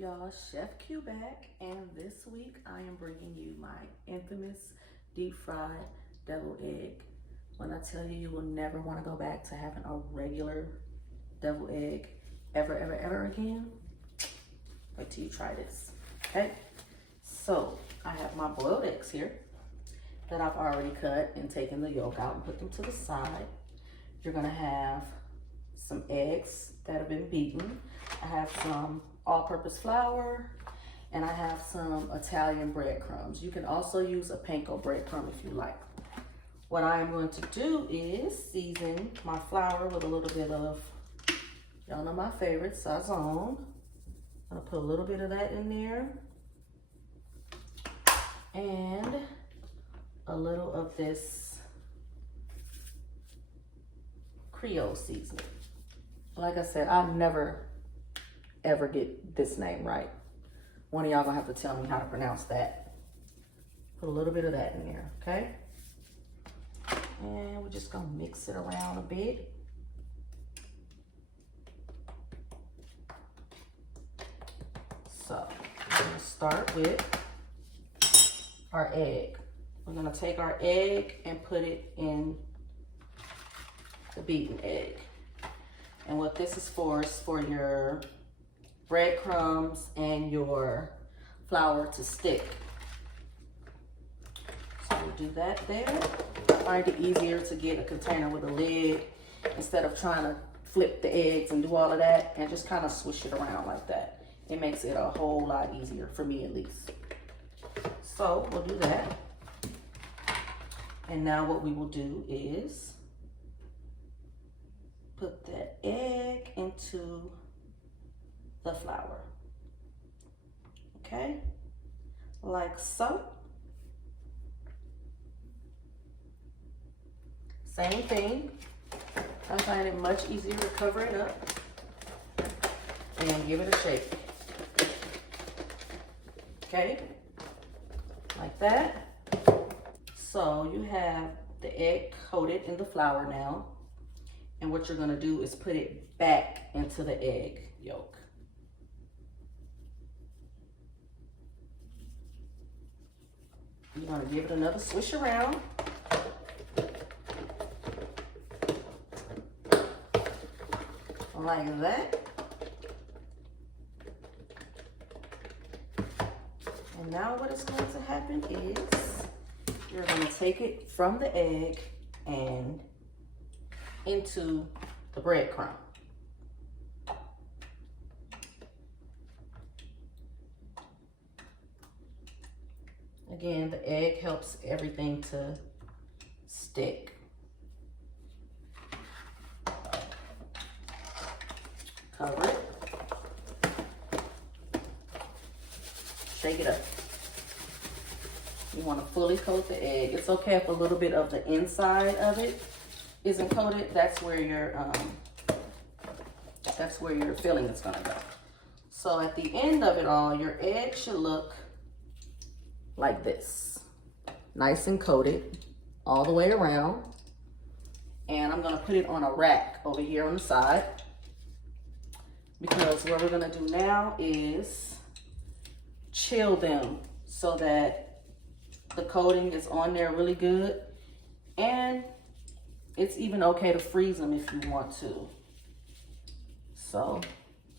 y'all? Chef Q back, and this week I am bringing you my infamous deep fried deviled egg. When I tell you, you will never want to go back to having a regular deviled egg ever again, wait till you try this. Okay, so I have my boiled eggs here that I've already cut and taken the yolk out and put them to the side. You're gonna have some eggs that have been beaten. I have some all-purpose flour, and I have some Italian breadcrumbs. You can also use a panko breadcrumb if you like. What I am going to do is season my flour with a little bit of, y'all know my favorite, sazon. I'm gonna put a little bit of that in there, and a little of this Creole seasoning. Like I said, I never ever get this name right. One of y'all gonna have to tell me how to pronounce that. Put a little bit of that in there, okay? And we're just gonna mix it around a bit. So we're gonna start with our egg. We're gonna take our egg and put it in the beaten egg. And what this is for your breadcrumbs and your flour to stick. So we'll do that there. I find it easier to get a container with a lid instead of trying to flip the eggs and do all of that, and just kind of swish it around like that. It makes it a whole lot easier, for me at least. So we'll do that. And now what we will do is put that egg into the flour, okay, like so. Same thing. I find it much easier to cover it up and give it a shake, okay, like that. So you have the egg coated in the flour now, and what you're gonna do is put it back into the egg yolk. You're gonna give it another swish around. Like that. And now what is going to happen is you're gonna take it from the egg and into the breadcrumb. Again, the egg helps everything to stick. Cover it. Shake it up. You want to fully coat the egg. It's okay if a little bit of the inside of it isn't coated. That's where your filling is gonna go. So at the end of it all, your egg should look like this, nice and coated all the way around. And I'm gonna put it on a rack over here on the side, because what we're gonna do now is chill them so that the coating is on there really good, and it's even okay to freeze them if you want to. So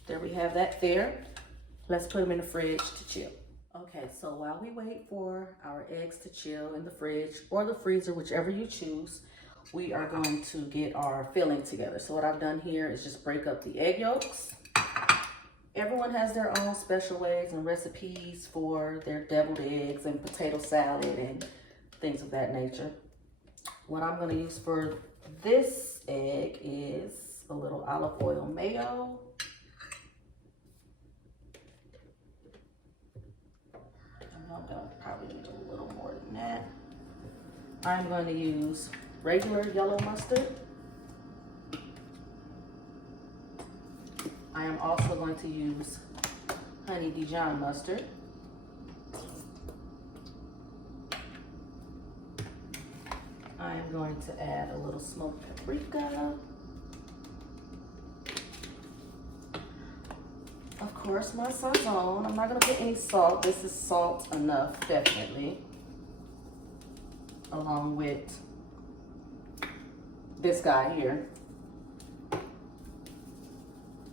there we have that there. Let's put them in the fridge to chill. Okay, so while we wait for our eggs to chill in the fridge or the freezer, whichever you choose, we are going to get our filling together. So what I've done here is just break up the egg yolks. Everyone has their own special ways and recipes for their deviled eggs and potato salad and things of that nature. What I'm going to use for this egg is a little olive oil mayo. I'm going to probably need a little more than that. I'm going to use regular yellow mustard. I am also going to use honey Dijon mustard. I am going to add a little smoked paprika. Of course, my sazon. I'm not gonna put any salt. This is salt enough, definitely. Along with this guy here.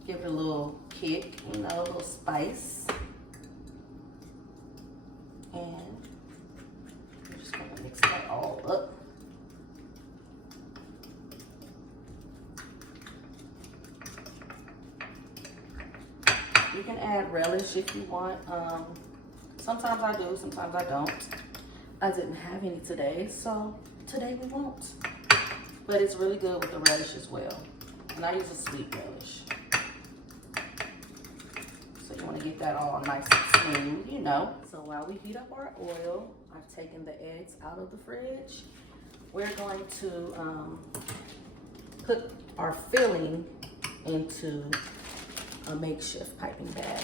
Give it a little kick, you know, a little spice. And I'm just gonna mix that all up. You can add relish if you want. Sometimes I do, sometimes I don't. I didn't have any today, so today we won't. But it's really good with the relish as well. And I use a sweet relish. So you want to get that all nice and smooth, you know. So while we heat up our oil, I've taken the eggs out of the fridge. We're going to put our filling into a makeshift piping bag.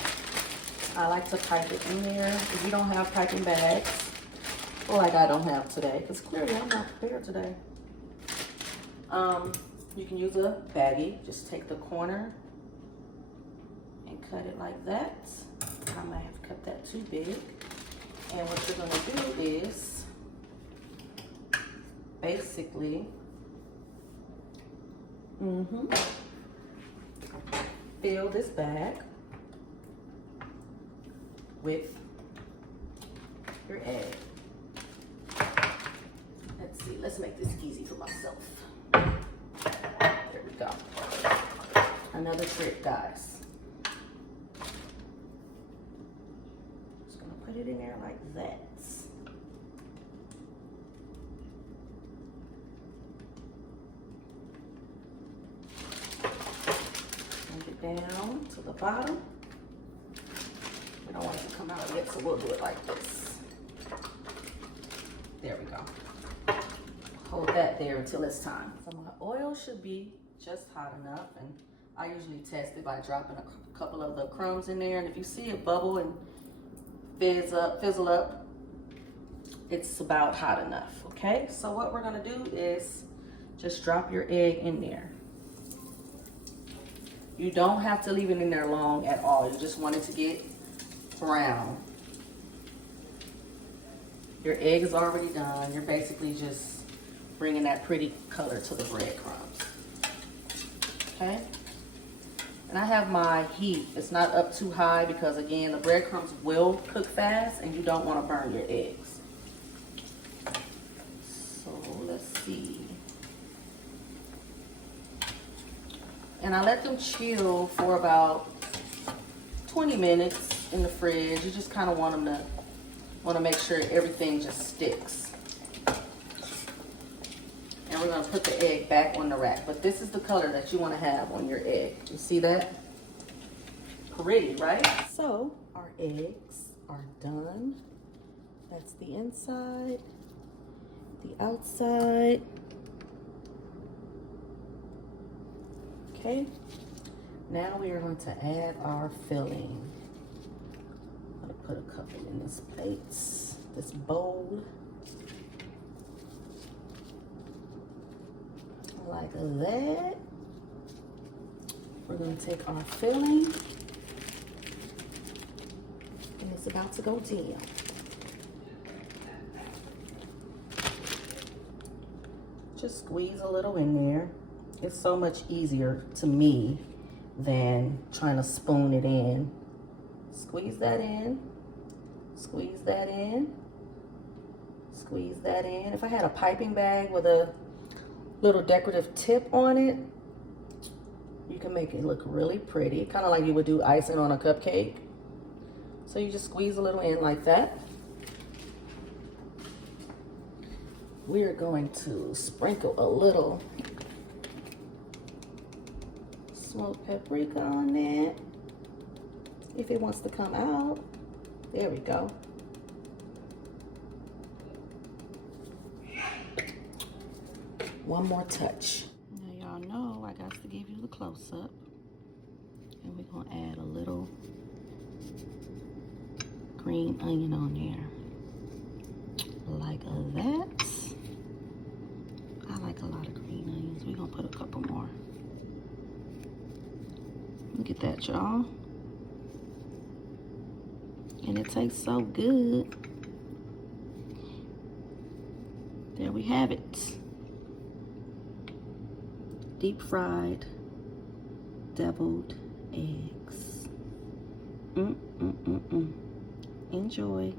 I like to pipe it in there. If you don't have piping bags, like I don't have today, because clearly I'm not prepared today. You can use a baggie. Just take the corner and cut it like that. I might have cut that too big. And what you're gonna do is basically fill this bag with your egg. Let's see, let's make this easy for myself. There we go. Another trick, guys. Just gonna put it in there like that. Down to the bottom. We don't want it to come out yet, so we'll do it like this. There we go. Hold that there until it's time. So my oil should be just hot enough, and I usually test it by dropping a couple of the crumbs in there, and if you see it bubble and fizzle up, it's about hot enough, okay? So what we're gonna do is just drop your egg in there. You don't have to leave it in there long at all. You just want it to get brown. Your egg is already done. You're basically just bringing that pretty color to the breadcrumbs. Okay? And I have my heat. It's not up too high because, again, the breadcrumbs will cook fast and you don't want to burn your eggs. So let's see. And I let them chill for about 20 minutes in the fridge. You just kind of want to make sure everything just sticks. And we're gonna put the egg back on the rack. But this is the color that you want to have on your egg. You see that? Pretty, right? So our eggs are done. That's the inside, the outside. Okay, now we are going to add our filling. I'm going to put a couple in this plate, this bowl. Like that. We're going to take our filling, and it's about to go down. Just squeeze a little in there. It's so much easier to me than trying to spoon it in. Squeeze that in, squeeze that in, squeeze that in. If I had a piping bag with a little decorative tip on it, you can make it look really pretty, kind of like you would do icing on a cupcake. So you just squeeze a little in like that. We're going to sprinkle a little smoked paprika on that if it wants to come out. There we go. One more touch. Now y'all know I got to give you the close-up, and we're gonna add a little green onion on there like that. I like a lot of green onions. We're gonna put a couple more. Look at that, y'all. And it tastes so good. There we have it. Deep fried deviled eggs. Enjoy.